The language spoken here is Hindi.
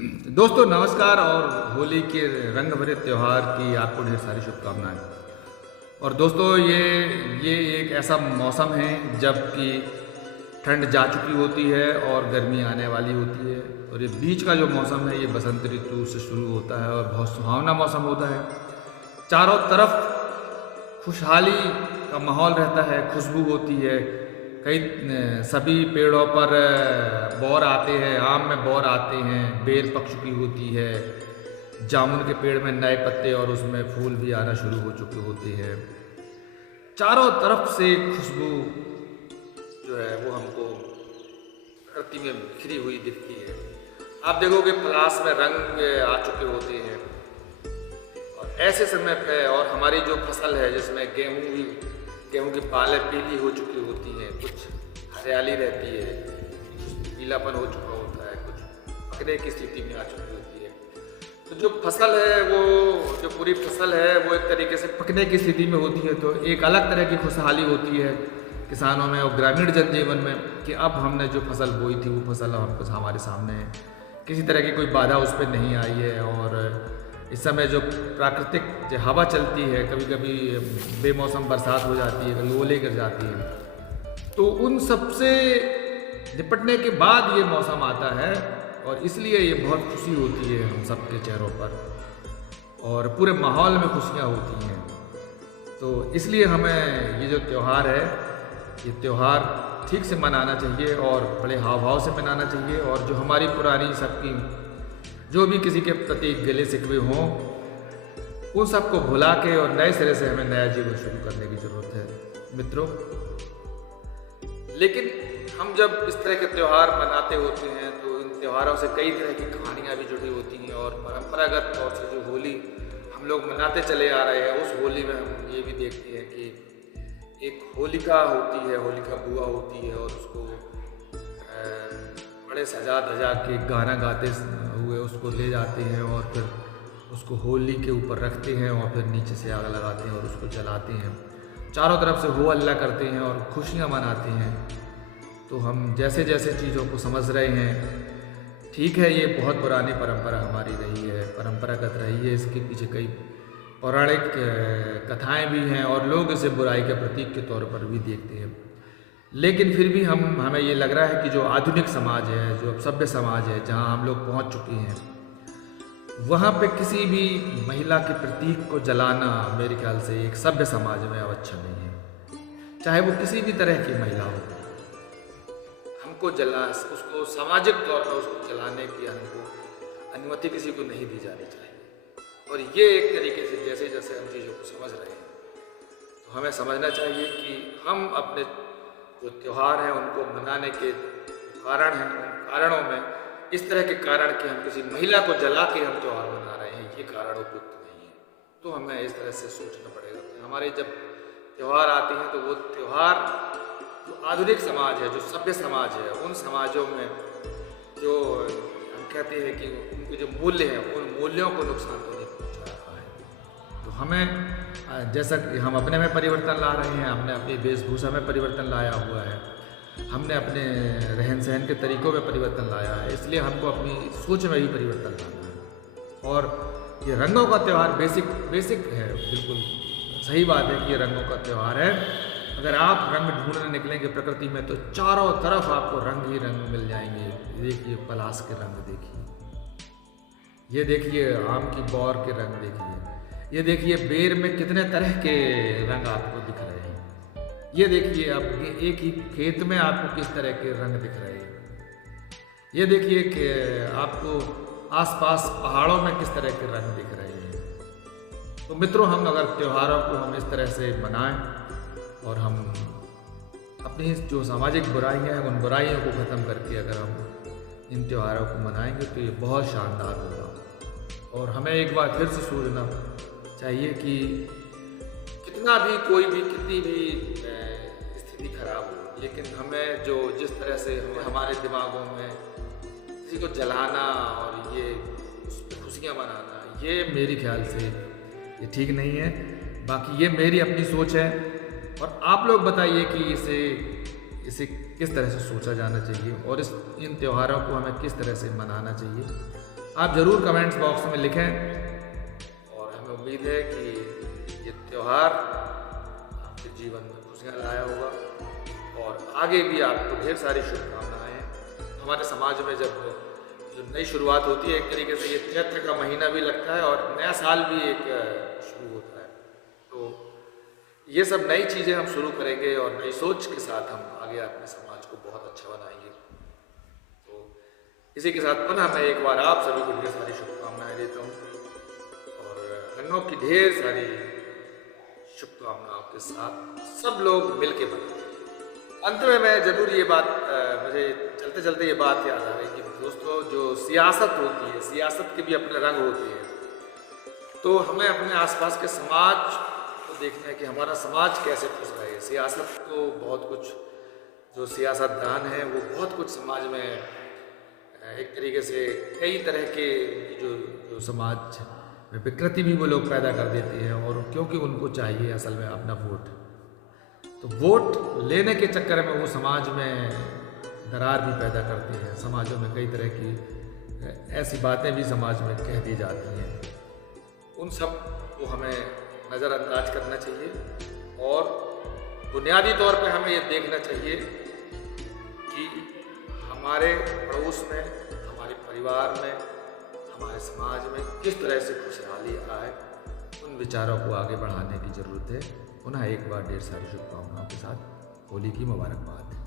दोस्तों नमस्कार और होली के रंग भरे त्यौहार की आपको ढेर सारी शुभकामनाएं। और दोस्तों ये एक ऐसा मौसम है जबकि ठंड जा चुकी होती है और गर्मी आने वाली होती है, और ये बीच का जो मौसम है ये बसंत ऋतु से शुरू होता है और बहुत सुहावना मौसम होता है। चारों तरफ खुशहाली का माहौल रहता है, खुशबू होती है। सभी पेड़ों पर बौर आते हैं, आम में बौर आते हैं, बेल पक चुकी होती है, जामुन के पेड़ में नए पत्ते और उसमें फूल भी आना शुरू हो चुके होते हैं। चारों तरफ से खुशबू जो है वो हमको प्रकृति में बिखरी हुई दिखती है। आप देखोगे पलाश में रंग आ चुके होते हैं, और ऐसे समय पे और हमारी जो फसल है जिसमें गेहूं की पाले पीली हो चुकी होती हैं, कुछ हरियाली रहती है, कुछ पीलापन हो चुका होता है, कुछ पकने की स्थिति में आ चुकी होती है। तो जो फसल है वो जो पूरी फसल है वो एक तरीके से पकने की स्थिति में होती है। तो एक अलग तरह की खुशहाली होती है किसानों में और ग्रामीण जनजीवन में कि अब हमने जो फसल बोई थी वो फसल हमको हमारे सामने है, किसी तरह की कोई बाधा उस पर नहीं आई है। और इस समय जो प्राकृतिक जो हवा चलती है, कभी कभी बेमौसम बरसात हो जाती है, कभी ओले गिर जाती है, तो उन सब से निपटने के बाद ये मौसम आता है और इसलिए ये बहुत खुशी होती है हम सब के चेहरों पर और पूरे माहौल में खुशियाँ होती हैं। तो इसलिए हमें ये जो त्यौहार है, ये त्यौहार ठीक से मनाना चाहिए और बड़े हाव भाव से मनाना चाहिए। और जो हमारी पुरानी सबकी जो भी किसी के प्रति गिले शिकवे हों, उन सबको भुला के और नए सिरे से हमें नया जीवन शुरू करने की ज़रूरत है मित्रों। लेकिन हम जब इस तरह के त्यौहार मनाते होते हैं तो इन त्योहारों से कई तरह की कहानियाँ भी जुड़ी होती हैं, और परंपरागत तौर से जो होली हम लोग मनाते चले आ रहे हैं, उस होली में हम ये भी देखते हैं कि एक होलिका होती है, होलिका बुआ होती है, और उसको बड़े सजा धजा के गाना गाते हुए उसको ले जाते हैं और फिर उसको होली के ऊपर रखते हैं और फिर नीचे से आग लगाते हैं और उसको जलाते हैं। चारों तरफ से हो हल्ला करते हैं और खुशियाँ मनाते हैं। तो हम जैसे जैसे चीज़ों को समझ रहे हैं, ठीक है, ये बहुत पुरानी परंपरा हमारी रही है, परंपरागत रही है, इसके पीछे कई पौराणिक कथाएं भी हैं और लोग इसे बुराई के प्रतीक के तौर पर भी देखते हैं। लेकिन फिर भी हमें ये लग रहा है कि जो आधुनिक समाज है, जो सभ्य समाज है, जहाँ हम लोग पहुँच चुके हैं, वहाँ पे किसी भी महिला के प्रतीक को जलाना मेरे ख्याल से एक सभ्य समाज में अच्छा नहीं है। चाहे वो किसी भी तरह की महिला हो, हमको उसको सामाजिक तौर पर उसको जलाने की हमको अनुमति किसी को नहीं दी जानी चाहिए। और ये एक तरीके से जैसे जैसे हम चीज़ों को समझ रहे हैं, तो हमें समझना चाहिए कि हम अपने जो त्यौहार हैं उनको मनाने के कारण हैं, उन कारणों में इस तरह के कारण कि हम किसी महिला को जला के हम त्यौहार मना रहे हैं, ये कारण उपयुक्त नहीं है। तो हमें इस तरह से सोचना पड़ेगा। हमारे जब त्यौहार आते हैं तो वो त्यौहार जो आधुनिक समाज है, जो सभ्य समाज है, उन समाजों में जो हम कहते हैं कि उनके जो मूल्य हैं, उन मूल्यों को नुकसान तो नहीं पहुँचा रहा है। तो हमें जैसा कि हम अपने में परिवर्तन ला रहे हैं, हमने अपनी वेशभूषा में परिवर्तन लाया हुआ है, हमने अपने रहन सहन के तरीक़ों में परिवर्तन लाया है, इसलिए हमको अपनी सोच में ही परिवर्तन लाना है। और ये रंगों का त्यौहार बेसिक है, बिल्कुल सही बात है कि ये रंगों का त्यौहार है। अगर आप रंग ढूंढने निकलेंगे प्रकृति में तो चारों तरफ आपको रंग ही रंग मिल जाएंगे। देखिए पलाश के रंग देखिए, ये देखिए आम की बौर के रंग देखिए, ये देखिए बेर में कितने तरह के रंग आपको दिख रहे हैं, ये देखिए अब एक ही खेत में आपको किस तरह के रंग दिख रहे हैं, ये देखिए कि आपको आसपास पहाड़ों में किस तरह के रंग दिख रहे हैं। तो मित्रों, हम अगर त्योहारों को हम इस तरह से मनाएं और हम अपनी जो सामाजिक बुराइयां हैं उन बुराइयों को ख़त्म करके अगर हम इन त्योहारों को मनाएंगे तो ये बहुत शानदार होगा। और हमें एक बार फिर से सोचना चाहिए कि कितना भी कितनी भी स्थिति खराब हो, लेकिन हमें जिस तरह से हमारे दिमागों में किसी को जलाना और ये उस पर खुशियाँ मनाना, ये मेरे ख्याल से ये ठीक नहीं है। बाकी ये मेरी अपनी सोच है, और आप लोग बताइए कि इसे किस तरह से सोचा जाना चाहिए और इन त्योहारों को हमें किस तरह से मनाना चाहिए। आप ज़रूर कमेंट्स बॉक्स में लिखें और हमें उम्मीद है कि ये त्यौहार आपके जीवन में खुशियाँ लाया होगा और आगे भी आपको ढेर सारी शुभकामनाएँ हैं। हमारे समाज में जब नई शुरुआत होती है, एक तरीके से ये चैत्र का महीना भी लगता है और नया साल भी एक शुरू होता है, तो ये सब नई चीज़ें हम शुरू करेंगे और नई सोच के साथ हम आगे अपने समाज को बहुत अच्छा बनाएंगे। तो इसी के साथ पुनः मैं एक बार आप सभी को ढेर सारी शुभकामनाएं देता हूँ और रंगों की ढेर सारी शुभकामनाओं के साथ सब लोग मिल के बनाएंगे। अंत में मैं ज़रूर ये बात मुझे चलते चलते ये बात याद आ रही कि दोस्तों, जो सियासत होती है, सियासत के भी अपने रंग होते हैं, तो हमें अपने आसपास के समाज को देखना है कि हमारा समाज कैसे खुश रहे। सियासत तो बहुत कुछ, जो सियासतदान हैं वो बहुत कुछ समाज में एक तरीके से कई तरह के जो समाज में विकृति भी वो लोग पैदा कर देते हैं और क्योंकि उनको चाहिए असल में अपना वोट, तो वोट लेने के चक्कर में वो समाज में दरार भी पैदा करते हैं। समाजों में कई तरह की ऐसी बातें भी समाज में कह दी जाती हैं। उन सब को हमें नज़रअंदाज करना चाहिए और बुनियादी तौर पे हमें ये देखना चाहिए कि हमारे पड़ोस में, हमारे परिवार में, हमारे समाज में किस तरह से खुशहाली आए, उन विचारों को आगे बढ़ाने की ज़रूरत है। पुनः एक बार ढेर सारी शुभकामनाओं के साथ होली की मुबारकबाद।